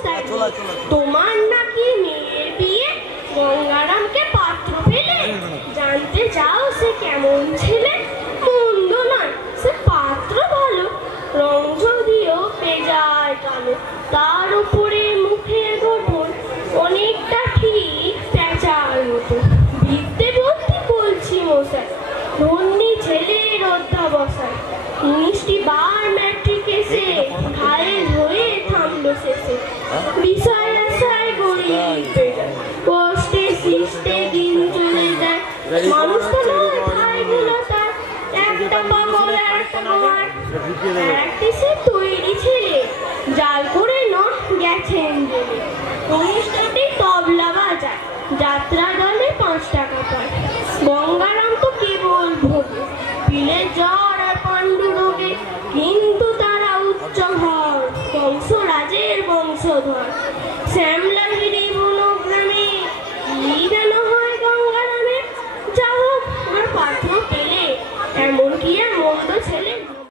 অবস্থায় তোমার নাকি মেয়ের বিয়ে, গঙ্গারামকে পাত্র পেলে, জানতে চাও সে কেমন ছেলে? মন্দ নয়, সে পাত্র ভালো, রং যদিও বেজায় কালো, তার উপরে মুখের গঠন অনেকটা ঠিক প্যাঁচার মতো। বিদ্যে বুদ্ধি বলছি মশাই, ধন্যী ছেলের অধ্যাবসায়, 19টি বার ম্যাট্রিক এসে ঘায়েল হয়ে থামলো শেষে। বিষয় আশায় গরিব বেড়ায়, কষ্টে সৃষ্টে দিন চলে যায়, মানুষ তো নয় ভাইগুলো তার, একটা পাগল একটা গোয়ার, একটি সে তৈরি ছেলে, জাল করে নট গেছেন জেলে। অনুষ্ঠানটি তবলা বাজায়, যাত্রা দলে 5 টাকা পায়, গঙ্গারাম তো কেবল ভোগে, পিলে জ্বর আর পাণ্ডু রোগে, কিন্তু তারা উচ্চ ঘর, বংশরাজের বংশধর। শ্যামলাহিরি বনগ্রামে কি যেন হয় গঙ্গারামে, যা হোক ওর পাত্র পেলে, এমন কি আর মন্দ ছেলে।